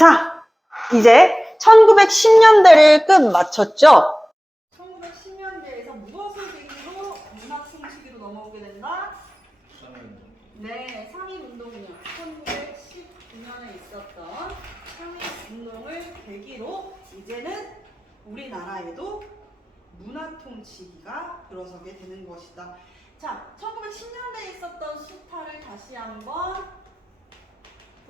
자, 이제 1910년대를 끝 마쳤죠? 1910년대에서 무엇을 계기로 문학풍시기로 넘어오게 된다? 네, 상임운동이요. 1919년에 있었던 상임운동을 계기로 이제는 우리나라에도 문화통치기가 들어서게 되는 것이다. 자, 1910년대에 있었던 수타를 다시 한번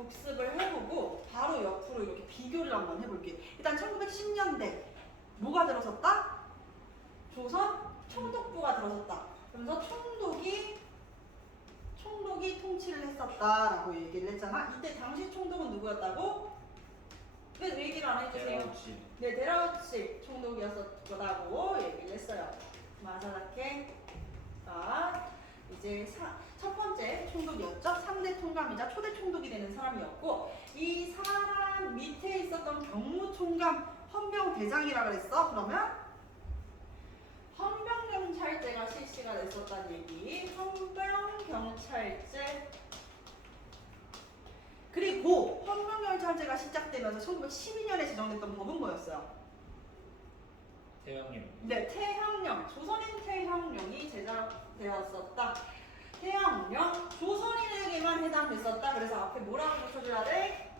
복습을 해보고 바로 옆으로 이렇게 비교를 한번 해볼게요. 일단 1910년대 뭐가 들어섰다? 조선 총독부가 들어섰다. 그러면서 총독이 총독이 통치를 했었다라고 얘기를 했잖아. 이때 당시 총독은 누구였다고? 왜 얘기를 안 해주세요? 네, 데라우치 총독이었었다고 얘기를 했어요. 마사다케. 자, 이제 사, 첫 번째 총독이었죠. 3대 총감이자 초대 총독이 되는 사람이었고, 이 사람 밑에 있었던 경무총감 헌병대장이라 그랬어. 그러면 헌병경찰제가 실시가 됐었다는 얘기. 헌병경찰제. 그리고 헌병경찰제가 시작되면서 1912년에 제정됐던 법은 뭐였어요? 태양님 네, 태형령, 조선인 태형령이 제작되었었다. 태형령, 조선인에게만 해당됐었다. 그래서 앞에 뭐라고 쳐줘야 돼?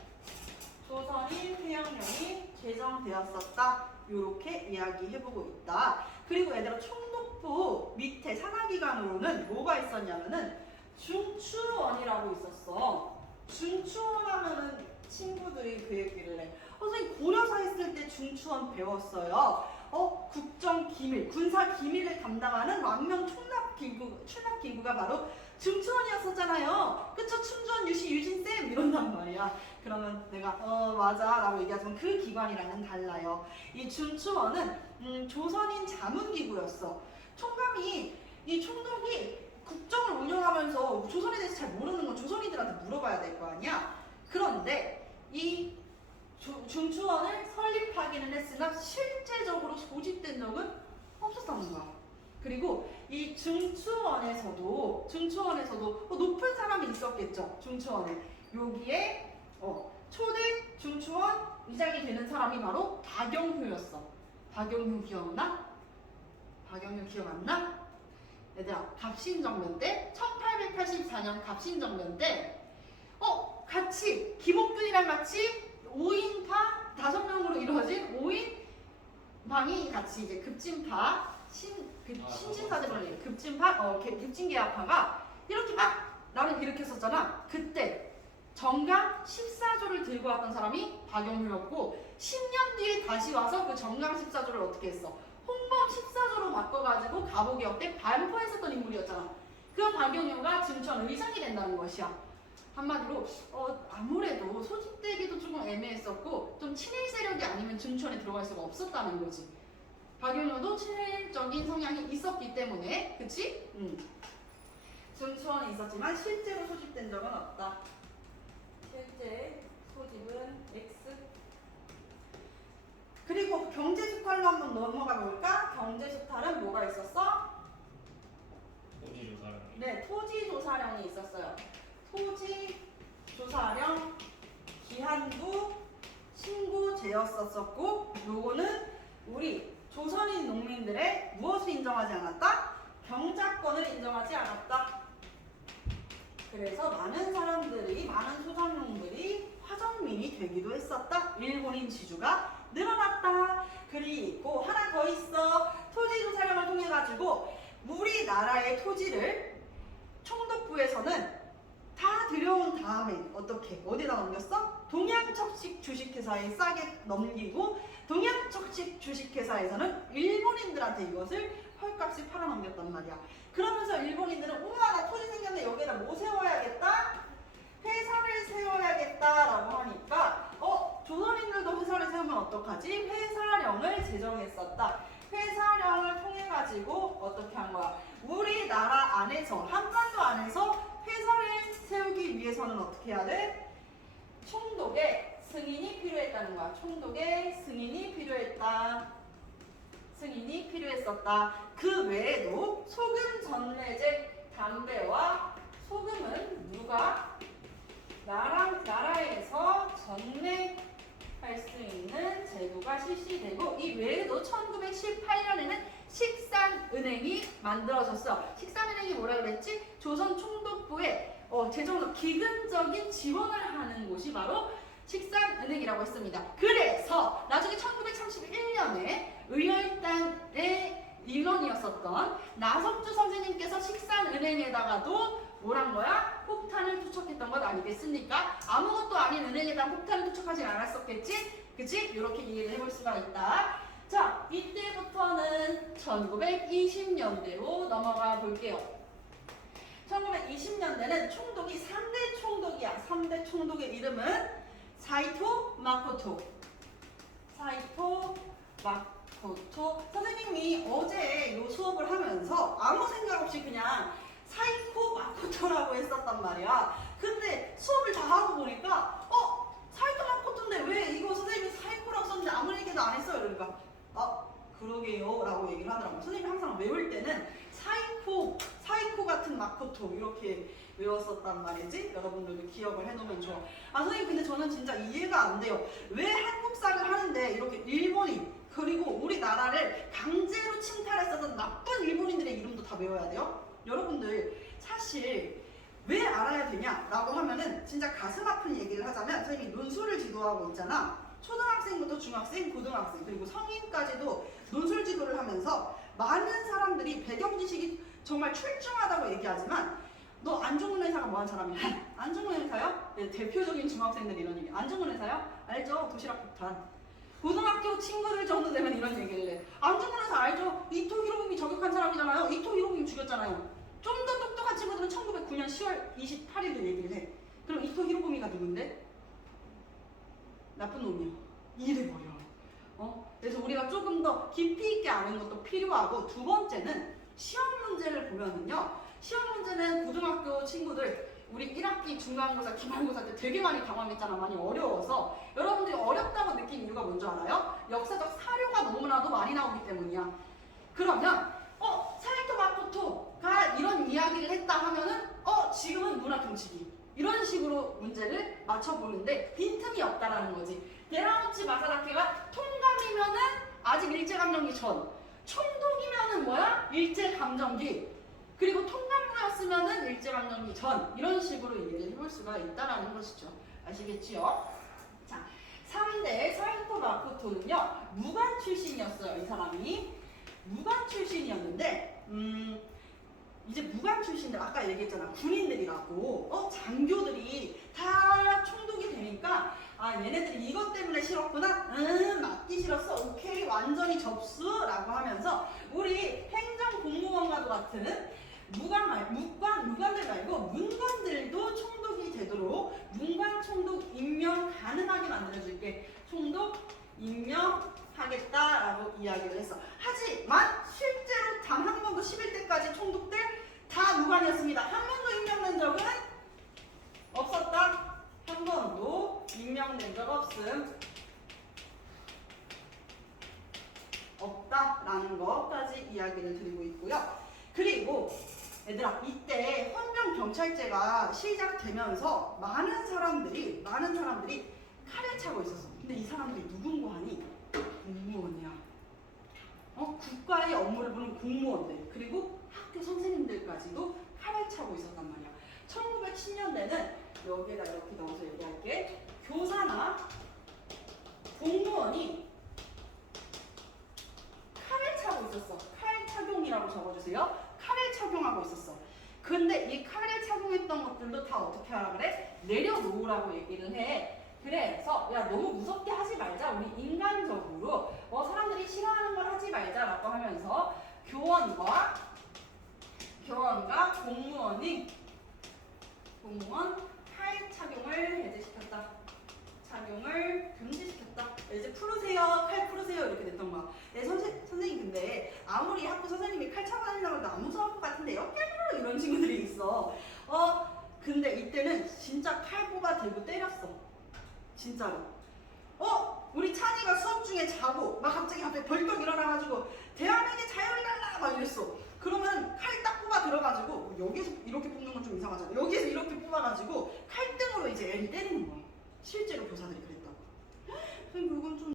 조선인 태형령이 제정되었었다. 이렇게 이야기해보고 있다. 그리고 얘들아 총독부 밑에 산하기관으로는 뭐가 있었냐면은 중추원이라고 있었어. 중추원 하면은 친구들이 그 얘기를 해. 어, 선생님 고려사 했을 때 중추원 배웠어요. 어, 국정 기밀, 군사 기밀을 담당하는 왕명 총 납 기구, 출납 기구가 바로 중추원이었었잖아요. 그쵸? 춘주원, 유시, 유진쌤 이런단 말이야. 그러면 내가 어 맞아 라고 얘기하지만 그 기관이랑은 달라요. 이 중추원은 음, 조선인 자문기구였어. 총감이 이 총독이 국정을 운영하면서 조선에 대해서 잘 모르는 건 조선인들한테 물어봐야 될 거 아니야. 그런데 이 주- 중추원을 설립하기는 했으나 실제적으로 소집된 적은 없었다는 거야. 그리고 이 중추원에서도 중추원에서도 어, 높은 사람이 있었겠죠. 중추원에 여기에 어, 초대 중추원 의장이 되는 사람이 바로 박영휴였어. 박영휴 기억나? 박영휴 기억 안 나? 얘들아 갑신정변 때 1884년 갑신정변 때 어, 같이 김옥균이랑 같이 5인파 다섯 명으로 이루어진 5인 방이 같이 이제 급진파 신 그, 아, 신진사대벌리 급진파 어 개- 급진계약파가 이렇게 막 나를 일으켰었잖아. 그때 정강 14조를 들고 왔던 사람이 박영규였고 10년 뒤에 다시 와서 그 정강 14조를 어떻게 했어? 홍범 14조로 바꿔가지고 가보개혁 때 반포했었던 인물이었잖아. 그 박영규가 증천 의장이 된다는 것이야. 한마디로 어, 아무래도 소집되기도 조금 애매했었고 좀 친일 세력이 아니면 증천에 들어갈 수가 없었다는 거지. 박영효도 친일적인 성향이 있었기 때문에 그치? 응. 증천이 있었지만 실제로 소집된 적은 없다. 실제 소집은 X. 그리고 경제 수탈로 한번 넘어가 볼까? 경제 수탈은 뭐가 있었어? 오지조 사람 네, 토지 조사령이 있었어요. 토지 조사령 기한부 신고제였었었고 요거는 우리 조선인 농민들의 무엇을 인정하지 않았다? 경작권을 인정하지 않았다. 그래서 많은 사람들이 많은 소상농들이 화정민이 되기도 했었다. 일본인 지주가 늘어났다. 그리고 하나 더 있어. 토지 조사령을 통해 가지고 우리나라의 토지를 총독부에서는 다 들여온 다음에 어떻게 어디다 넘겼어? 동양척식 주식회사에 싸게 넘기고 동양척식 주식회사에서는 일본인들한테 이것을 헐값에 팔아넘겼단 말이야. 그러면서 일본인들은 우와 나 토지 생겼네 여기다 뭐 세워야겠다? 회사를 세워야겠다라고 하니까 어 조선인들도 회사를 세우면 어떡하지? 회사령을 제정했었다. 회사령을 통해 가지고 어떻게 한 거야? 우리나라 안에서 한반도 안에서 회사를 세우기 위해서는 어떻게 해야 돼? 총독의 승인이 필요했다는 거야. 총독의 승인이 필요했다. 승인이 필요했었다. 그 외에도 소금 전매제 담배와 소금은 누가 나라 나라에서 전매 실시되고 이 외에도 1918년에는 식산은행이 만들어졌어. 식산은행이 뭐라 그랬지? 조선 총독부의 어, 재정 기금적인 지원을 하는 곳이 바로 식산 은행이라고 했습니다. 그래서 나중에 1931년에 의열단의 일원이었었던 나석주 선생님께서 식산 은행에다가도 뭐란 거야? 폭탄을 투척했던 것 아니겠습니까? 아무것도 아닌 은행에다 폭탄을 투척하지 않았었겠지? 그치? 이렇게 이해를 해볼 수가 있다. 자, 이때부터는 1920년대로 넘어가 볼게요. 1920년대는 총독이 3대 총독이야. 3대 총독의 이름은 사이토 마코토. 사이토 마코토. 선생님이 어제 요 수업을 하면서 아무 생각 없이 그냥 사이코 마코토라고 했었단 말이야. 근데 수업을 다 하고 보니까 어? 사이코 마코토인데 왜 이거 선생님이 사이코라고 썼는데 아무 얘기도 안 했어요. 그러니까 아 그러게요 라고 얘기를 하더라고요. 선생님이 항상 외울 때는 사이코, 사이코 같은 마코토 이렇게 외웠었단 말이지. 여러분들도 기억을 해놓으면 좋아. 아 선생님 근데 저는 진짜 이해가 안 돼요. 왜 한국사를 하는데 이렇게 일본인 그리고 우리나라를 강제로 침탈했었던 나쁜 일본인들의 이름도 다 외워야 돼요? 여러분들 사실 왜 알아야 되냐 라고 하면은 진짜 가슴 아픈 얘기를 하자면 선생님이 논술을 지도하고 있잖아. 초등학생부터 중학생, 고등학생 그리고 성인까지도 논술 지도를 하면서 많은 사람들이 배경 지식이 정말 출중하다고 얘기하지만 너 안정훈 회사가 뭐한 사람이야? 안정훈 회사요? 네, 대표적인 중학생들 이런 얘기. 안정훈 회사요? 알죠? 도시락 폭탄. 고등학교 친구들 정도 되면 이런 얘기를 해. 안정훈 회사 알죠? 이토 히로부미 저격한 사람이잖아요. 이토 히로부미 죽였잖아요. 좀 더 똑똑한 친구들은 1909년 10월 28일도 얘기를 해. 그럼 이토 히로부미가 누군데? 나쁜 놈이야. 이래버려. 어? 그래서 우리가 조금 더 깊이 있게 아는 것도 필요하고 두 번째는 시험 문제를 보면은요. 시험 문제는 고등학교 친구들 우리 1학기 중간고사, 기말고사 때 되게 많이 당황했잖아. 많이 어려워서 여러분들이 어렵다고 느낀 이유가 뭔지 알아요? 역사적 사료가 너무나도 많이 나오기 때문이야. 그러면 어 사이토 마코토가 이런 이야기를 했다 하면은 어 지금은 문화 통치기 이런 식으로 문제를 맞춰보는데 빈틈이 없다라는 거지. 데라우치 마사다케가 통감이면은 아직 일제감정기 전, 총독이면은 뭐야? 일제감정기. 그리고 통감부였으면은 일제감정기 전 이런 식으로 이해를 해볼 수가 있다라는 것이죠. 아시겠지요? 자, 3대 사이토 마코토는요 무관 출신이었어요. 이 사람이 무관 출신이었는데 음. 이제 무관 출신들 아까 얘기했잖아 군인들이라고 어 장교들이 다 총독이 되니까 아 얘네들이 이것 때문에 싫었구나 음 맞기 싫었어 오케이 완전히 접수라고 하면서 우리 행정 공무원과도 같은 무관 말 무관 무관들 말고 문관들도 총독이 되도록 문관 총독 임명 가능하게 만들어줄게 총독 임명하겠다라고 이야기를 했어 하지만 실제로 단 한 번도 11대까지 총독들 다 무관이었습니다. 한 번도 임명된 적은 없었다. 한 번도 임명된 적 없음. 없다라는 것까지 이야기를 드리고 있고요. 그리고 얘들아 이때 헌병 경찰제가 시작되면서 많은 사람들이 많은 사람들이 칼을 차고 있었어. 근데 이 사람들이 누군고 하니 공무원이야. 어, 국가의 업무를 보는 공무원들 그리고 학교 선생님들까지도 칼을 차고 있었단 말이야. 1910년대는 여기에다 이렇게 넣어서 얘기할게. 교사나 공무원이 칼을 차고 있었어. 칼 착용이라고 적어주세요. 칼을 착용하고 있었어. 근데 이 칼을 착용했던 것들도 다 어떻게 하라 그래? 내려놓으라고 얘기를 해. 그래서 야 너무 무섭게 하지 말자. 우리 인간적으로 어, 사람들이 싫어하는 걸 하지 말자라고 하면서 교원과 교원과 공무원이 공무원 칼 착용을 해제시켰다. 착용을 금지시켰다. 이제 풀으세요, 칼 풀으세요 이렇게 됐던 거야. 네, 선생 선생님 근데 아무리 학교 선생님이 칼 차고 다닌다고 해도 안 무서울 것 같은데요? 깨르르 이런 친구들이 있어. 어 근데 이때는 진짜 칼 뽑아 들고 때렸어. 진짜로. 어? 우리 찬이가 수업 중에 자고 막 갑자기 갑자기 벌떡 일어나가지고 대한민국의 자유를 달라 막 이랬어. 그러면 칼 딱 뽑아 들어가지고 여기서 이렇게 뽑는 건 좀 이상하잖아. 여기서 이렇게 뽑아가지고 칼등으로 이제 애를 때리는 거야. 실제로 교사들이 그랬다고. 그건 좀